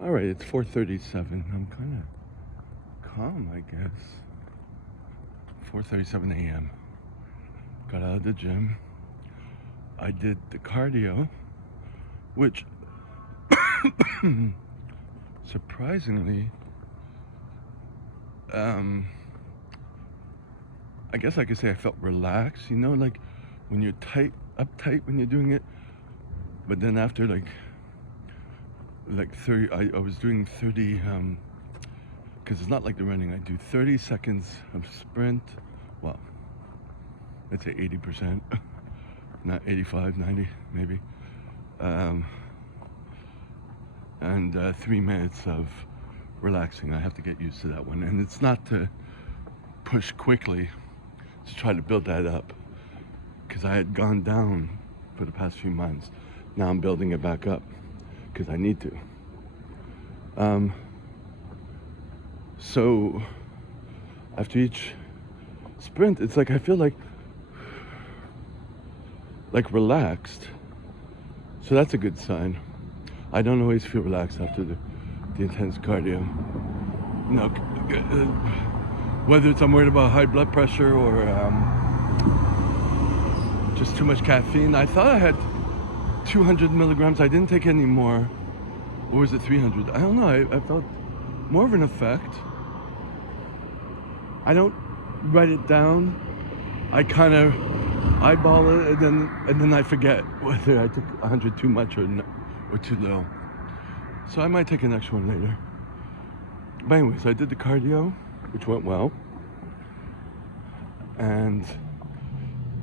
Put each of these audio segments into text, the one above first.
All right, it's 4:37. I'm kind of calm, I guess. 4:37 a.m. Got out of the gym. I did the cardio, which surprisingly, I guess I could say I felt relaxed. You know, like when you're uptight when you're doing it. But then after like 30, I was doing 30. Because it's not like the running. I do 30 seconds of sprint. Well, let's say 80%, not 85, 90 maybe. And 3 minutes of relaxing. I have to get used to that one. And it's not to push quickly, to try to build that up. Because I had gone down for the past few months. Now I'm building it back up because I need to. So after each sprint, it's like I feel like relaxed. So that's a good sign. I don't always feel relaxed after the intense cardio. No, whether it's I'm worried about high blood pressure or just too much caffeine. I thought I had 200 milligrams. I didn't take any more. Or was it 300? I don't know. I felt more of an effect. I don't write it down. I kind of eyeball it, and then I forget whether I took 100 too much or too little. So I might take an extra one later. But anyways, I did the cardio, which went well. And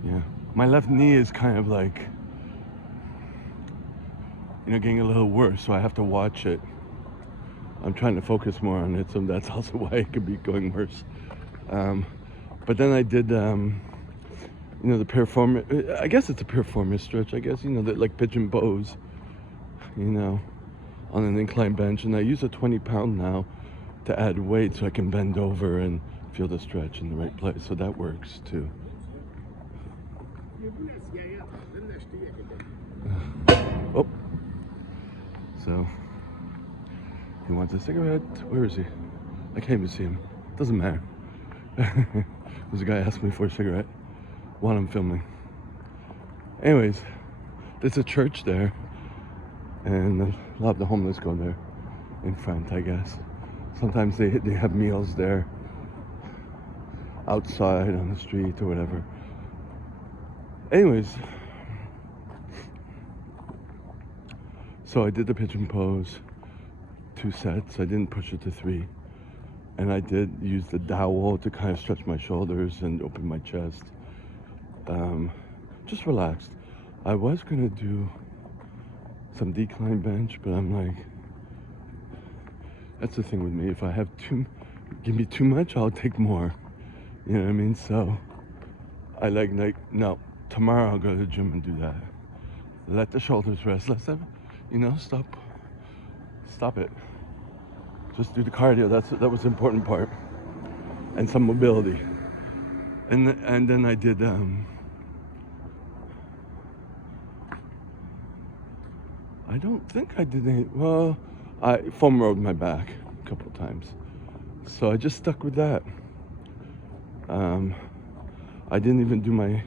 yeah, my left knee is kind of like, getting a little worse, so I have to watch it. I'm trying to focus more on it, so that's also why it could be going worse. But then I did, the piriformis, I guess it's a piriformis stretch, I guess, that like pigeon pose, on an incline bench. And I use a 20-pound now to add weight so I can bend over and feel the stretch in the right place. So that works too. Oh. So, he wants a cigarette. Where is he? I can't even see him. Doesn't matter. There's a guy asked me for a cigarette while I'm filming. Anyways, there's a church there, and a lot of the homeless go there in front, I guess. Sometimes they have meals there, outside on the street or whatever. Anyways, so I did the pigeon pose, 2 sets. I didn't push it to 3. And I did use the dowel to kind of stretch my shoulders and open my chest. Just relaxed. I was gonna do some decline bench, but I'm like, that's the thing with me. If I have give me too much, I'll take more. You know what I mean? So I like, no, tomorrow I'll go to the gym and do that. Let the shoulders rest. Let's have, stop it. Just do the cardio. That was the important part, and some mobility. And then I did. I don't think I did any. Well, I foam rolled my back a couple of times, so I just stuck with that. I didn't even do my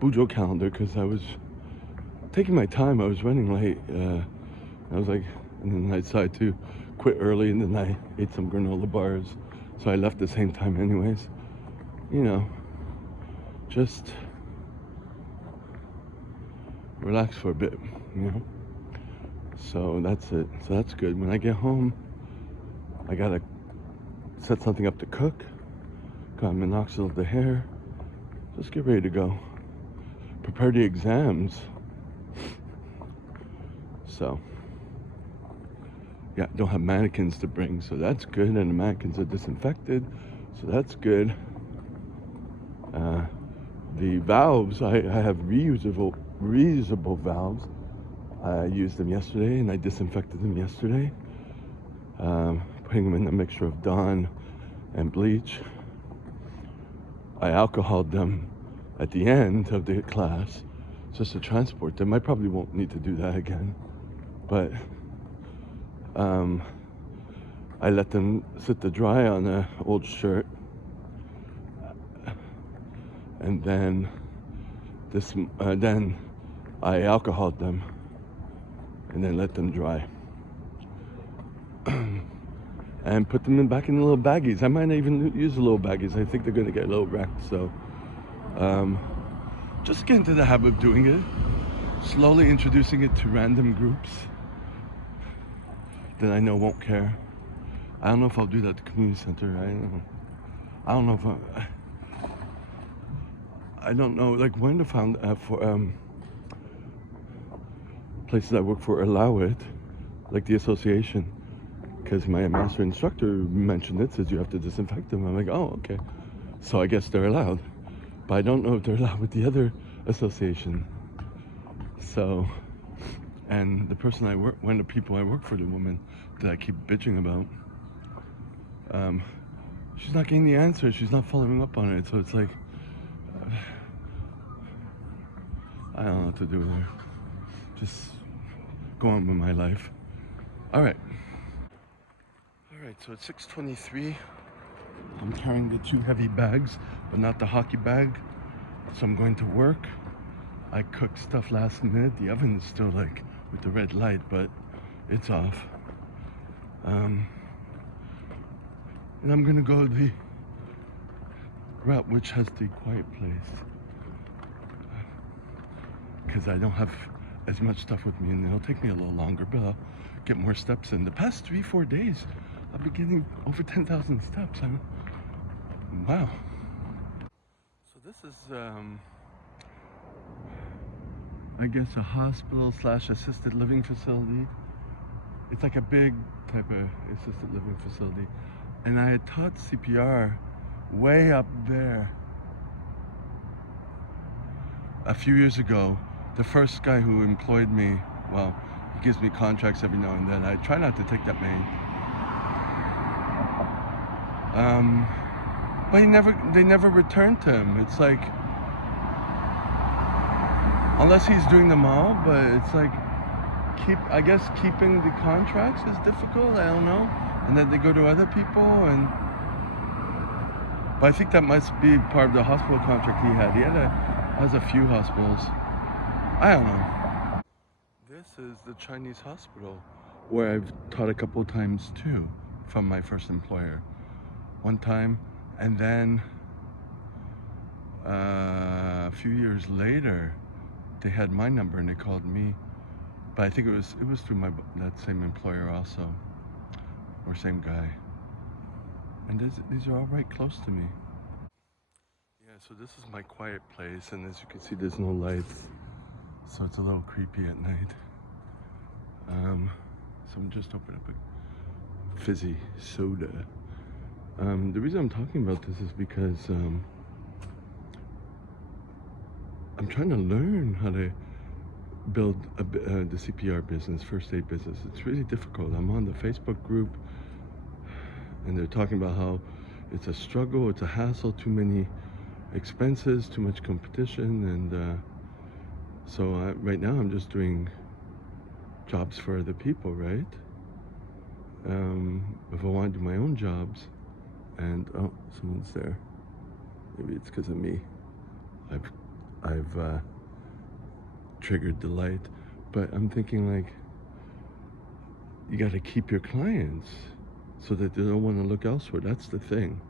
Bujo calendar because I was taking my time. I was running late. I was like, and then I decided to quit early, and then I ate some granola bars, so I left the same time anyways. Just relax for a bit, So that's it. So that's good. When I get home, I gotta set something up to cook, got minoxidil the hair, just get ready to go. Prepare the exams. So yeah, don't have mannequins to bring, so that's good. And the mannequins are disinfected, so that's good. The valves, I have reusable valves. I used them yesterday, and I disinfected them yesterday, putting them in a mixture of Dawn and bleach. I alcoholed them at the end of the class just to transport them. I probably won't need to do that again, but I let them sit to dry on an old shirt, and then then I alcoholed them, and then let them dry, and put them back in the little baggies. I might even use the little baggies. I think they're gonna get a little wrecked, so just get into the habit of doing it, slowly introducing it to random groups that I know won't care. I don't know if I'll do that at the community center. I don't know if I don't know. Like when the places I work for allow it, like the association, because my master instructor mentioned it, says you have to disinfect them. I'm like, oh, okay. So I guess they're allowed, but I don't know if they're allowed with the other association. So, and the person one of the people I work for, the woman that I keep bitching about, she's not getting the answer. She's not following up on it. So it's like, I don't know what to do with her. Just go on with my life. All right, so it's 6:23. I'm carrying the 2 heavy bags, but not the hockey bag. So I'm going to work. I cooked stuff last minute. The oven's still like with the red light, but it's off. And I'm gonna go the route which has the quiet place, because I don't have as much stuff with me, and it'll take me a little longer, but I'll get more steps in. The past 3-4 days, I've been getting over 10,000 steps. Wow. So this is, I guess, a hospital / assisted living facility. It's like a big type of assisted living facility. And I had taught CPR way up there a few years ago. The first guy who employed me, well, he gives me contracts every now and then. I try not to take that many. But they never returned to him. It's like, unless he's doing them all, but it's like, I guess keeping the contracts is difficult, I don't know. And then they go to other people, but I think that must be part of the hospital contract he had. He has a few hospitals. I don't know. This is the Chinese hospital where I've taught a couple times too, from my first employer. One time, and then a few years later, they had my number and they called me. But I think it was through that same employer also, or same guy. And these are all right close to me. Yeah, so this is my quiet place, and as you can see, there's no lights, so it's a little creepy at night. So I'm just opening up a fizzy soda. The reason I'm talking about this is because I'm trying to learn how to build the CPR business, first aid business. It's really difficult. I'm on the Facebook group, and they're talking about how it's a struggle, it's a hassle, too many expenses, too much competition, and so right now I'm just doing jobs for other people, right? If I want to do my own jobs, and oh, someone's there. Maybe it's because of me. I've triggered the light, but I'm thinking, like, you got to keep your clients so that they don't want to look elsewhere. That's the thing.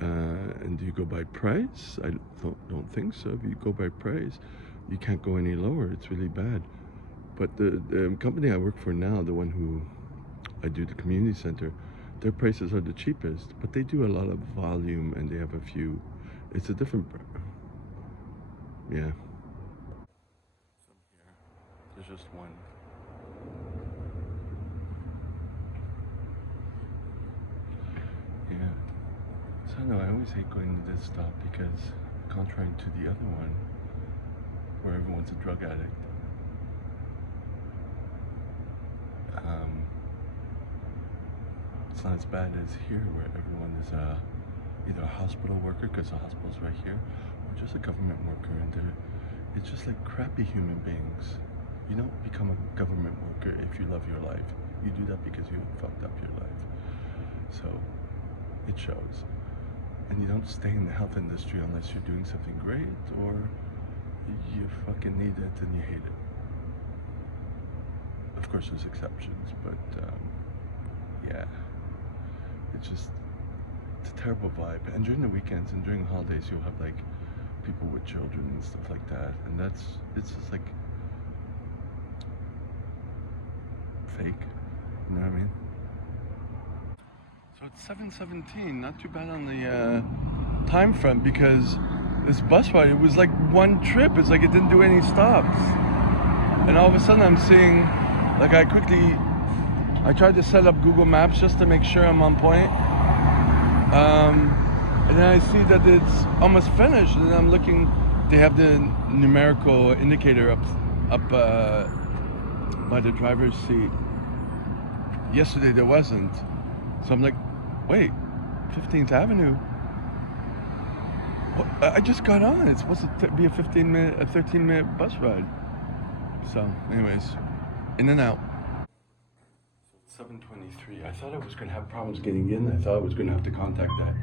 And do you go by price? I don't think so. If you go by price, you can't go any lower. It's really bad. But the company I work for now, the one who I do the community center, their prices are the cheapest, but they do a lot of volume, and they have a few. It's a different, yeah. Some here. There's just one. Yeah. So no, I always hate going to this stop because, contrary to the other one, where everyone's a drug addict, it's not as bad as here, where everyone is either a hospital worker, because the hospital's right here, or just a government worker, and it's just like crappy human beings. You don't become a government worker if you love your life. You do that because you fucked up your life. So it shows. And you don't stay in the health industry unless you're doing something great or you fucking need it and you hate it. Of course, there's exceptions, but yeah, it's just, it's a terrible vibe. And during the weekends and during the holidays, you'll have like people with children and stuff like that, and it's just like fake, you know what I mean? So it's 7:17, not too bad on the time front, because this bus ride, it was like one trip. It's like it didn't do any stops. And all of a sudden I'm seeing, like I tried to set up Google Maps just to make sure I'm on point. And then I see that it's almost finished, and I'm looking, they have the numerical indicator up by the driver's seat. Yesterday there wasn't. So I'm like, wait, 15th Avenue? What? I just got on. It's supposed to be a 13-minute bus ride. So, anyways, in and out. So it's 7:23. I thought I was going to have problems getting in. I thought I was going to have to contact that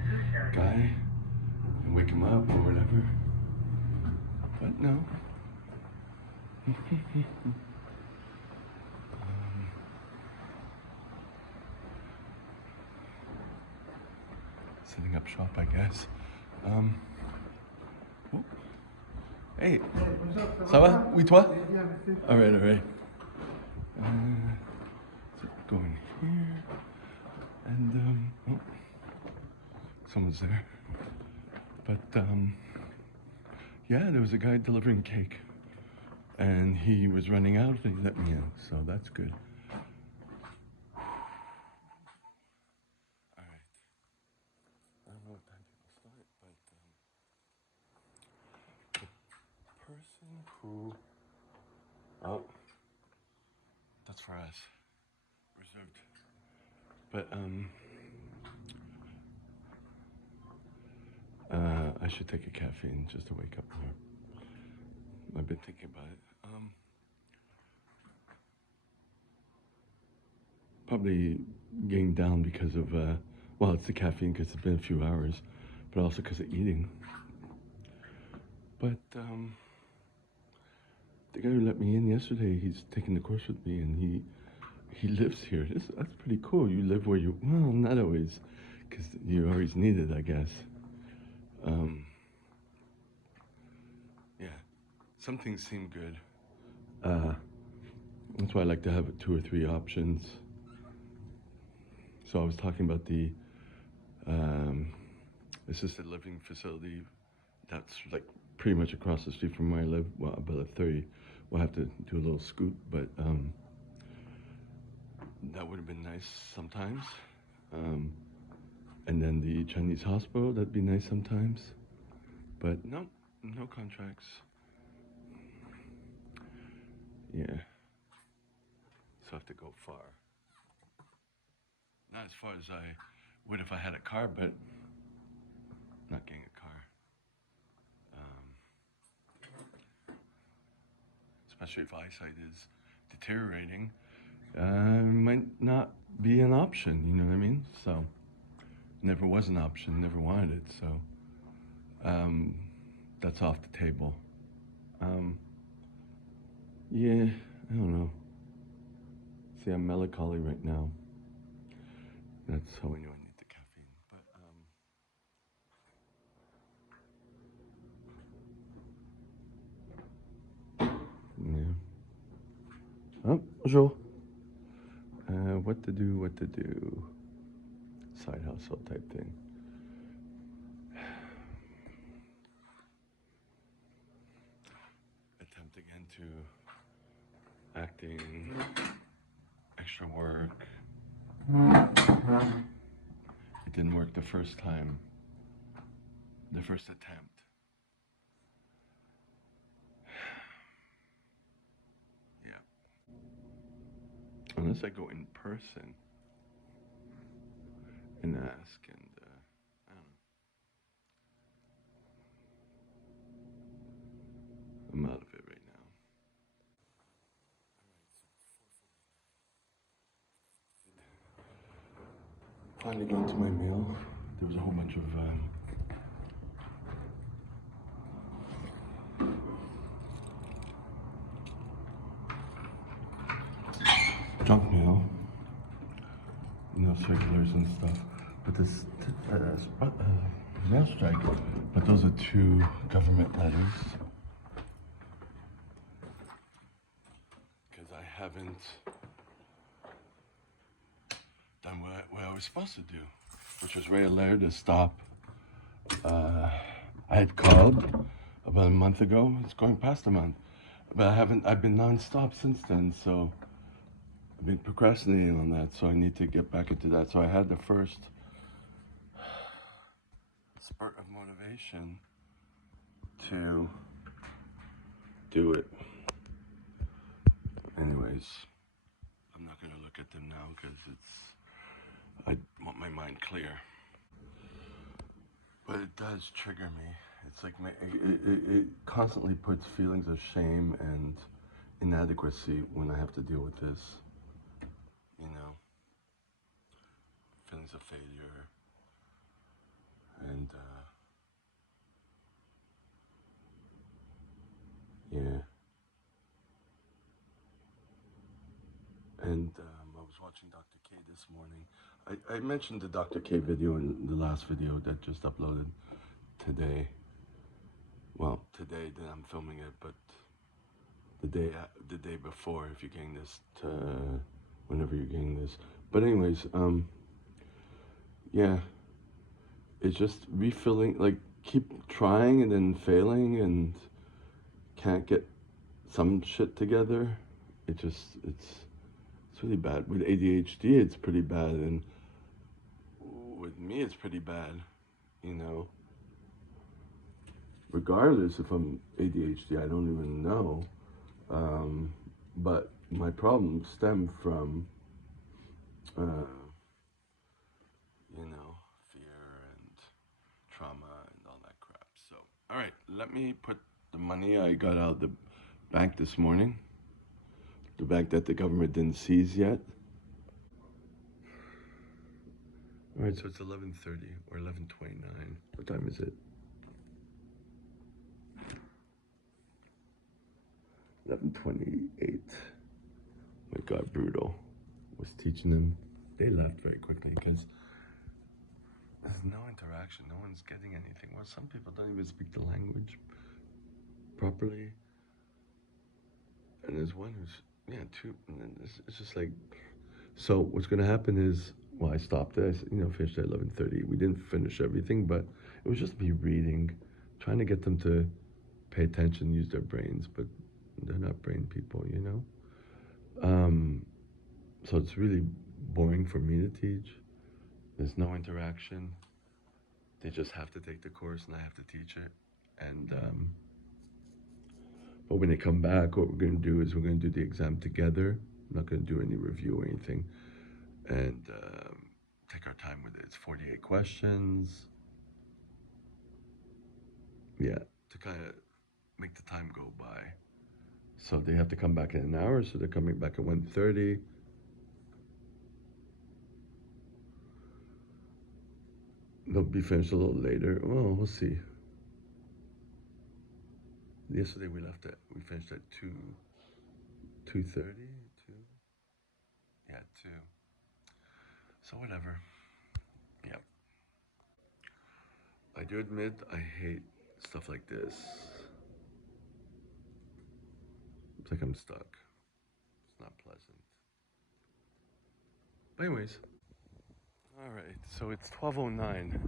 guy and wake him up or whatever. But no. Setting up shop, I guess. Oh. Hey, ça va? Oui, toi? All right, all right. So going here, and oh, someone's there. But yeah, there was a guy delivering cake, and he was running out, and he let me in, so that's good. All right. I don't know what time people start, but the person who, oh, that's for us, reserved. But I should take a caffeine just to wake up more. I've been thinking about it. Probably getting down because of, well, it's the caffeine because it's been a few hours, but also because of eating. But the guy who let me in yesterday, he's taking the course with me, and he lives here. That's pretty cool. You live where you, well, not always, because you always need it, I guess. Yeah, some things seem good. That's why I like to have 2 or 3 options. So I was talking about the assisted living facility that's like pretty much across the street from where I live. Well, about a 30. We'll have to do a little scoot, but that would have been nice sometimes. And then the Chinese hospital, that'd be nice sometimes. But no contracts. Yeah. So I have to go far. Not as far as I would if I had a car, but not getting a car. Especially if eyesight is deteriorating, might not be an option, you know what I mean? So, never was an option, never wanted it, so that's off the table. Yeah, I don't know. See, I'm melancholy right now. That's how I know I need the caffeine. But, yeah. Oh, bonjour. What to do. Side hustle type thing. Attempt again to acting, extra work. It didn't work the first time. The first attempt. Yeah. Unless I go in person and ask, and I don't know. I'm out of it right now. Finally going to my meal. There was a whole bunch of junk mail, circulars and stuff. But this mail strike. But those are 2 government letters. Because I haven't done what I was supposed to do, which was write a letter to stop. I had called about a month ago. It's going past a month, but I've been nonstop since then. So I've been procrastinating on that. So I need to get back into that. So I had the first spurt of motivation to do it. Anyways, I'm not gonna look at them now because I want my mind clear. But it does trigger me. It's like it constantly puts feelings of shame and inadequacy when I have to deal with this. You know, feelings of failure and yeah. And I was watching Dr. K this morning. I mentioned the Dr. K video in the last video that just uploaded today. Well, today that I'm filming it, but the day before, if you're getting this, whenever you're getting this. But anyways, yeah, it's just refilling, like keep trying and then failing and can't get some shit together. It's really bad. With ADHD, it's pretty bad, and with me, it's pretty bad, you know. Regardless if I'm ADHD, I don't even know. But my problems stem from, you know, fear and trauma and all that crap. So, all right, let me put the money I got out of the bank this morning, the bank that the government didn't seize yet. All right, so it's 11:30 or 11:29. What time is it? 11:28. My God, brutal. Was teaching them. They left very quickly because there's no interaction. No one's getting anything. Well, some people don't even speak the language properly. And there's one who's, yeah, 2. And then it's just like, so what's going to happen is, well, I stopped it. I finished at 11:30. We didn't finish everything, but it was just me reading, trying to get them to pay attention, use their brains, but they're not brain people, you know? So it's really boring for me to teach. There's no interaction. They just have to take the course and I have to teach it. And, but when they come back, what we're going to do is we're going to do the exam together. I'm not going to do any review or anything. And take our time with it. It's 48 questions. Yeah, to kind of make the time go by. So they have to come back in an hour, so they're coming back at 1:30. They'll be finished a little later. Well, we'll see. Yesterday we finished at 2:30. 2? Yeah, 2. So whatever. Yep. I do admit I hate stuff like this. It's like I'm stuck. It's not pleasant. But anyways. Alright, so it's 12:09.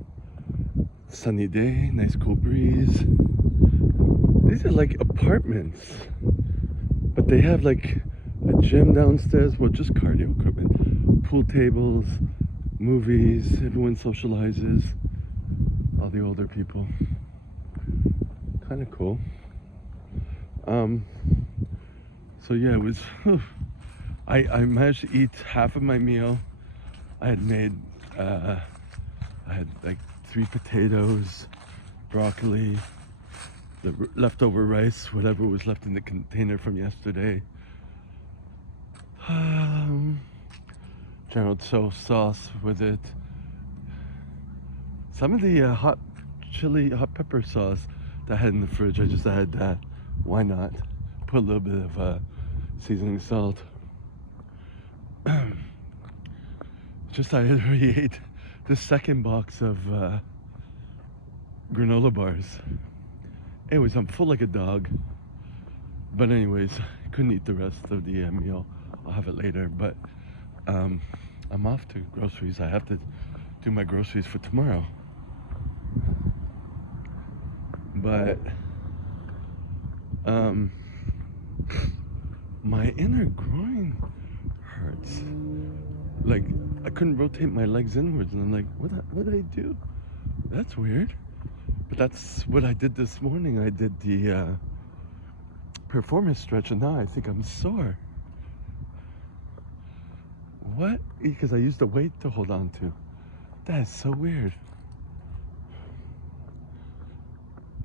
Sunny day, nice cool breeze. These are like apartments. But they have like a gym downstairs, well, just cardio equipment, pool tables, movies, everyone socializes, all the older people. Kind of cool. So yeah, it was, I managed to eat half of my meal. I had made, I had like 3 potatoes, broccoli, the leftover rice, whatever was left in the container from yesterday. General Tso sauce with it, Some of the hot pepper sauce that I had in the fridge, I just added that. Why not? Put a little bit of seasoning salt. Just I already ate the second box of granola bars. Anyways, I'm full like a dog. But anyways, I couldn't eat the rest of the meal. I'll have it later. But I'm off to groceries. I have to do my groceries for tomorrow. But my inner groin hurts. Like I couldn't rotate my legs inwards, and I'm like, what did I do? That's weird. But that's what I did this morning. I did the performance stretch, and now I think I'm sore. What? Because I used the weight to hold on to. That is so weird.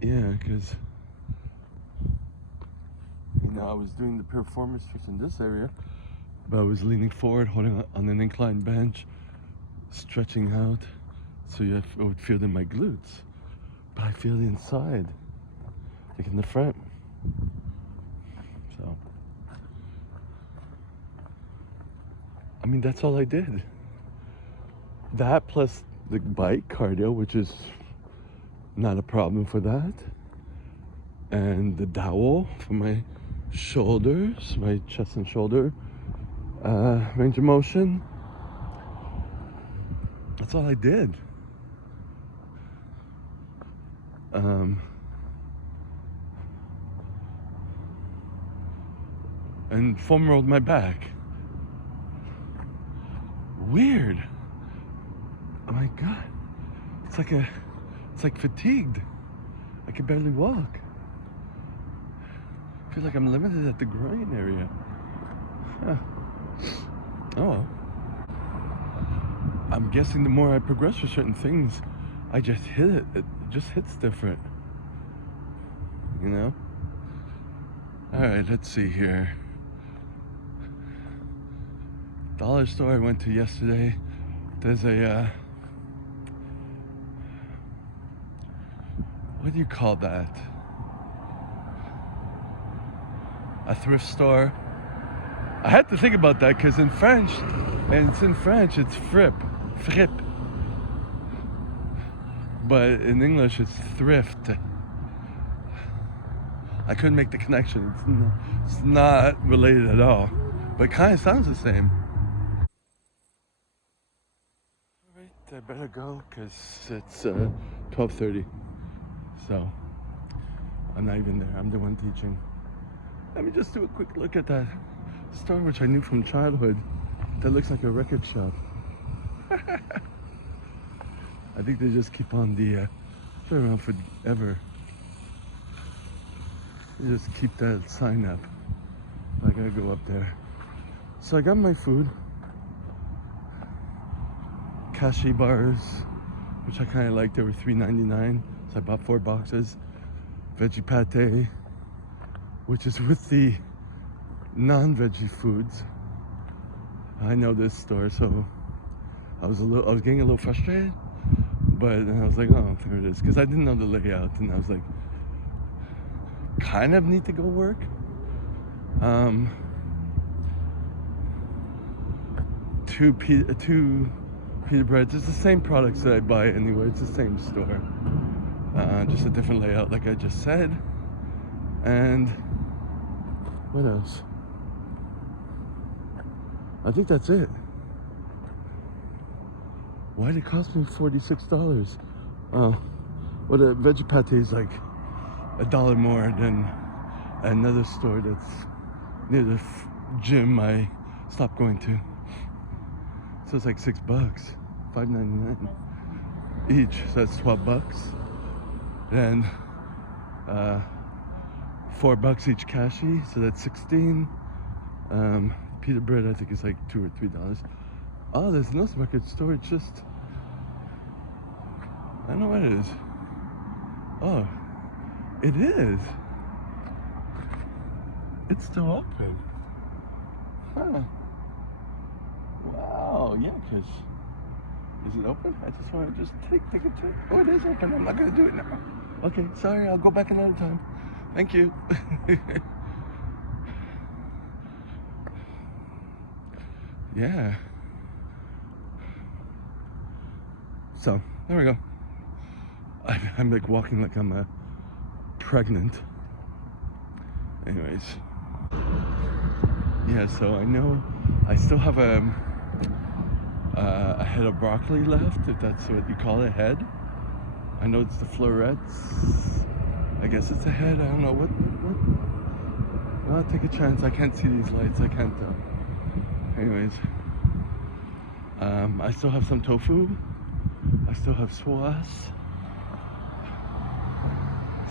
Yeah, because I was doing the performance stretch in this area, but I was leaning forward, holding on an inclined bench, stretching out, so I would feel it in my glutes. But I feel it inside, like in the front. So, I mean, that's all I did. That plus the bike cardio, which is not a problem for that. And the dowel for my shoulders, my chest and shoulder range of motion. That's all I did. And foam rolled my back. Weird. Oh my God. It's like fatigued. I can barely walk. I feel like I'm limited at the groin area. Huh. Oh. I'm guessing the more I progress with certain things, I just hit it. It just hits different. You know? Alright, let's see here. Dollar store I went to yesterday. There's a what do you call that? A thrift store. I had to think about that because in French, and it's in French, it's fripe. But in English, it's thrift. I couldn't make the connection. It's not related at all, but it kind of sounds the same. All right, I better go because it's 12:30. So I'm not even there. I'm the one teaching. Let me just do a quick look at that store, which I knew from childhood. That looks like a record shop. I think they just keep on the been around forever. They just keep that sign up. I gotta go up there. So I got my food. Kashi bars, which I kind of liked. They were $3.99, so I bought 4 boxes. Veggie pate, which is with the non-veggie foods. I know this store, so I was getting a little frustrated, but then I was like, oh, there it is, because I didn't know the layout, and I was like, kind of need to go work. Two pita breads. It's the same products that I buy anyway. It's the same store, just a different layout, like I just said. And what else? I think that's it. Why did it cost me $46? Well, the veggie pate is like $1 more than another store that's near the gym I stopped going to. So it's like $6, $5.99 each. So that's $12. And $4 each kashi, so that's $16. Pita bread I think is like $2 or $3. Oh, there's no record store. It's just, I don't know what it is. Oh, it is. It's still open. Huh. Wow, yeah, because Is it open? I just want to take a trip. Oh, it is open. I'm not going to do it now. Okay, sorry. I'll go back another time. Thank you. Yeah. So, there we go. I'm like walking like I'm pregnant. Anyways. Yeah, so I know I still have a head of broccoli left, if that's what you call it, head. I know it's the florets. I guess it's a head. I don't know what. I'll take a chance. I can't see these lights. I can't tell. Anyways, I still have some tofu. I still have swas.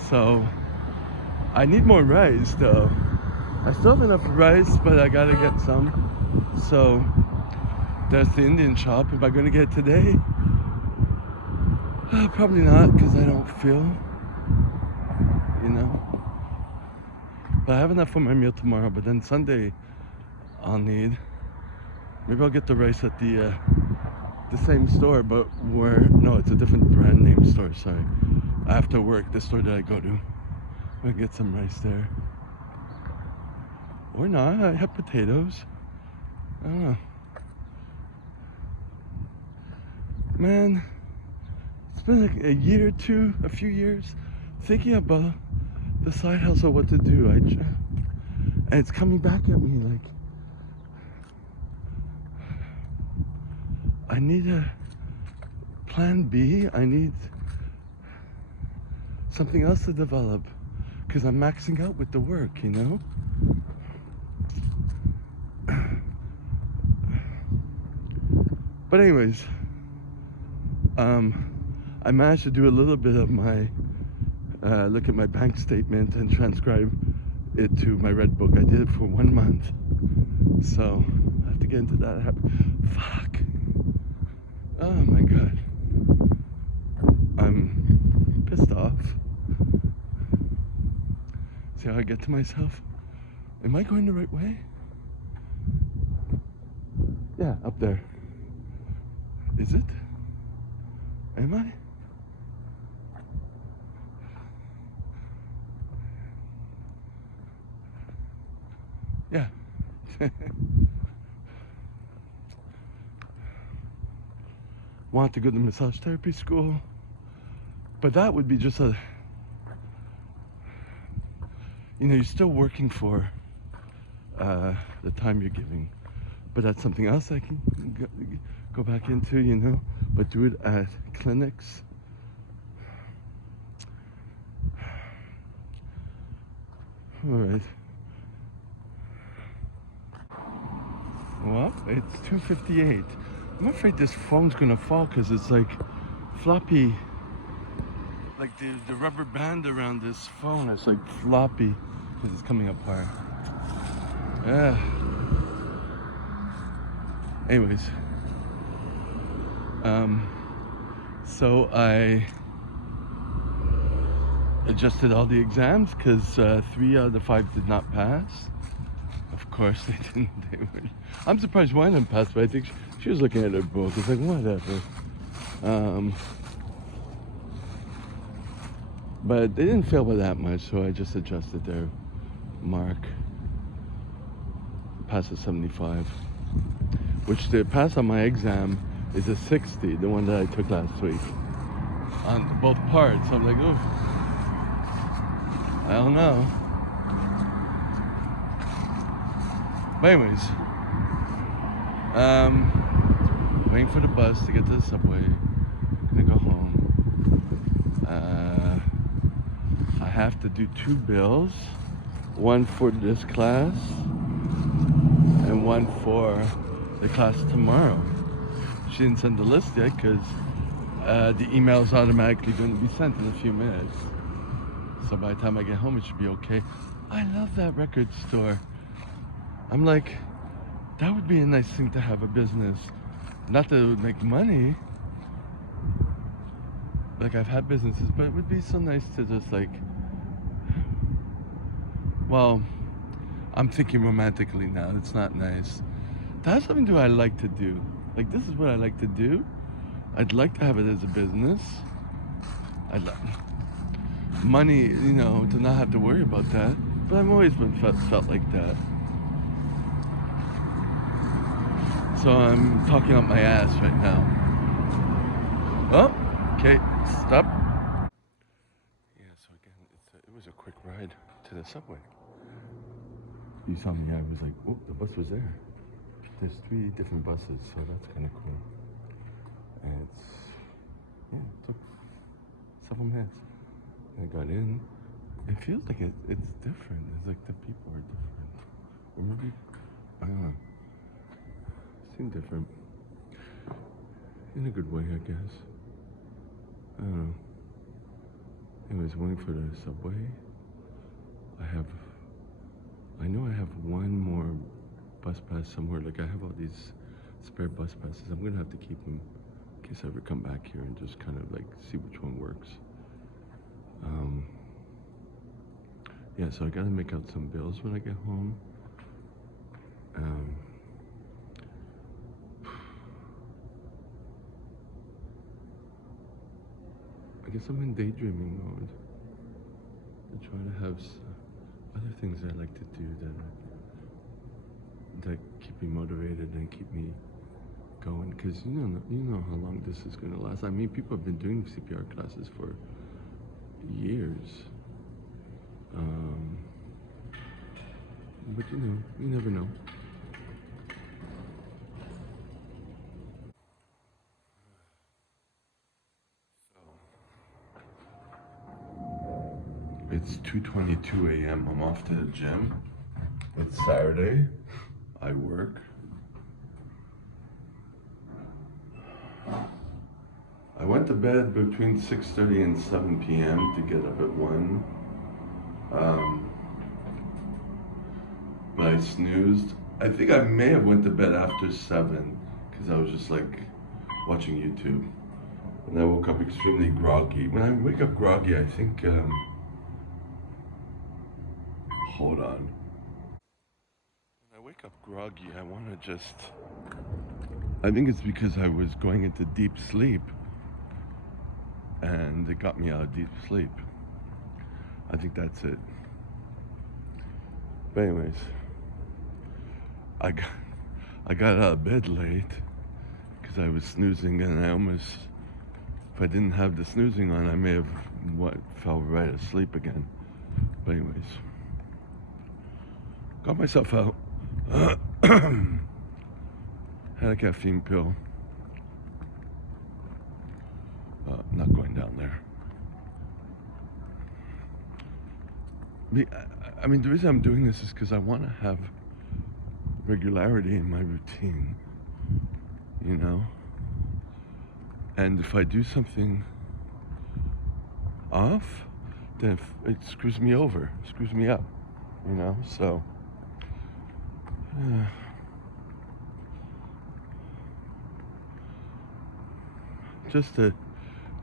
So I need more rice though. I still have enough rice, but I gotta get some. So that's the Indian shop. Am I gonna get it today? Probably not, because I don't feel, you know. But I have enough for my meal tomorrow. But then Sunday, I'll need. Maybe I'll get the rice at the same store, but no, it's a different brand name store. Sorry. After work, the store that I go to, I'll get some rice there. Or not. I have potatoes. I don't know. Man, it's been like a year or two, a few years, thinking about the side hustle, what to do. And it's coming back at me like, I need a plan B. I need something else to develop, because I'm maxing out with the work, you know? But anyways, I managed to do a little bit of my look at my bank statement and transcribe it to my Red Book. I did it for 1 month, so I have to get into that. Fuck. Oh my god. I'm pissed off. See how I get to myself? Am I going the right way? Yeah, up there. Is it? Am I? Yeah. Want to go to massage therapy school, but that would be just a, you know, you're still working for the time you're giving, but that's something else I can go back into, you know, but do it at clinics. All right. Well, it's 2:58. I'm afraid this phone's gonna fall because it's like floppy. Like the rubber band around this phone is like floppy because it's coming apart. Yeah. Anyways. So I adjusted all the exams because 3 out of the 5 did not pass. Of course they didn't. I'm surprised one didn't pass, but I think she was looking at her book. It's like, whatever. But they didn't fail by that much, so I just adjusted their mark. Pass a 75. Which the pass on my exam is a 60, the one that I took last week. On both parts. I'm like, oh, I don't know. But anyways, waiting for the bus to get to the subway. Gonna go home. I have to do 2 bills, one for this class and one for the class tomorrow. She didn't send the list yet because the email is automatically going to be sent in a few minutes. So by the time I get home, it should be okay. I love that record store. I'm like, that would be a nice thing to have, a business. Not that it would make money. Like, I've had businesses, but it would be so nice to just like, well, I'm thinking romantically now. It's not nice. That's something I like to do. Like, this is what I like to do. I'd like to have it as a business. I'd money, you know, to not have to worry about that. But I've always been felt like that. So I'm talking up my ass right now. Oh, okay, stop. Yeah, so again, it was a quick ride to the subway. You saw me, I was like, oh, the bus was there. There's 3 different buses, so that's kind of cool. And it took several minutes. I got in. It feels like it's different. It's like the people are different. Or maybe, I don't know. Seem different. In a good way, I guess. I don't know. Anyways, waiting for the subway. I know I have one more bus pass somewhere. Like I have all these spare bus passes. I'm gonna have to keep them in case I ever come back here and just kind of like see which one works. Yeah, so I gotta make out some bills when I get home. I guess I'm in daydreaming mode. I try to have other things I like to do that keep me motivated and keep me going. Because you know how long this is gonna last. I mean, people have been doing CPR classes for years. But you know, you never know. It's 2:22 a.m. I'm off to the gym. It's Saturday. I work. I went to bed between 6:30 and 7 p.m. to get up at 1. But I snoozed. I think I may have went to bed after 7 because I was just like watching YouTube. And I woke up extremely groggy. When I wake up groggy, I think, hold on. When I wake up groggy, I want to just, I think it's because I was going into deep sleep and it got me out of deep sleep. I think that's it. But anyways, I got out of bed late because I was snoozing, and I almost, if I didn't have the snoozing on, I may have fell right asleep again. But anyways, got myself out. Had a caffeine pill. Not going down there. I mean, the reason I'm doing this is because I want to have regularity in my routine, you know? And if I do something off, then it screws me over, screws me up, you know? So, just to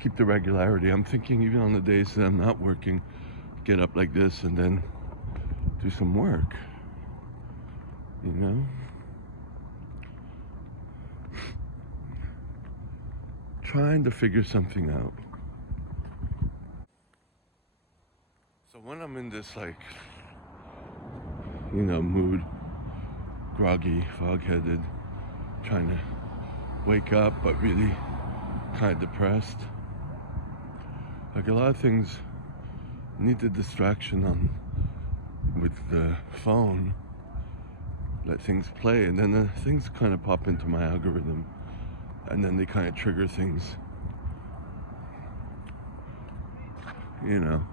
keep the regularity. I'm thinking even on the days that I'm not working, get up like this and then do some work, you know? Trying to figure something out. So when I'm in this, like, you know, mood, groggy, fog-headed, trying to wake up but really kind of depressed, like a lot of things need the distraction on with the phone, let things play, and then the things kind of pop into my algorithm, and then they kind of trigger things, you know.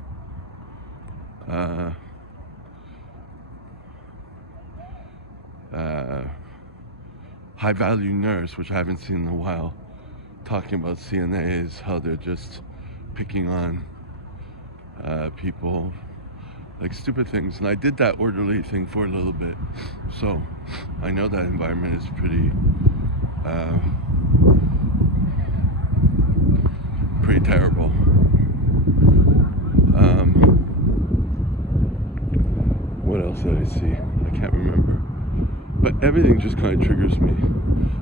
High Value Nurse, which I haven't seen in a while, talking about CNAs, how they're just picking on people, like stupid things. And I did that orderly thing for a little bit, so I know that environment is pretty terrible. What else did I see? I can't remember. But everything just kind of triggers me.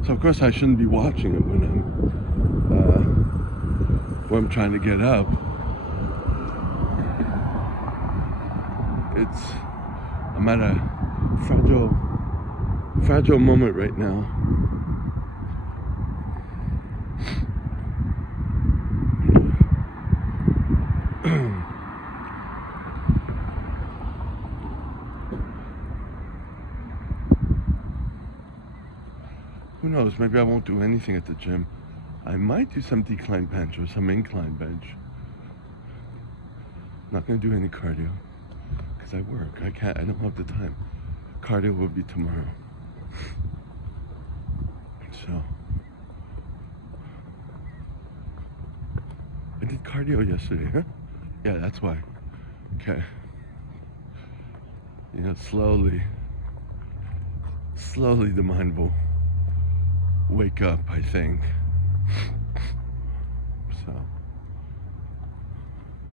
So of course I shouldn't be watching it when I'm where I'm trying to get up. I'm at a fragile moment right now. Who knows? Maybe I won't do anything at the gym. I might do some decline bench or some incline bench. Not gonna do any cardio because I work. I don't have the time. Cardio will be tomorrow. So I did cardio yesterday, huh? Yeah, that's why. Okay. You know, slowly the mind will wake up, I think. So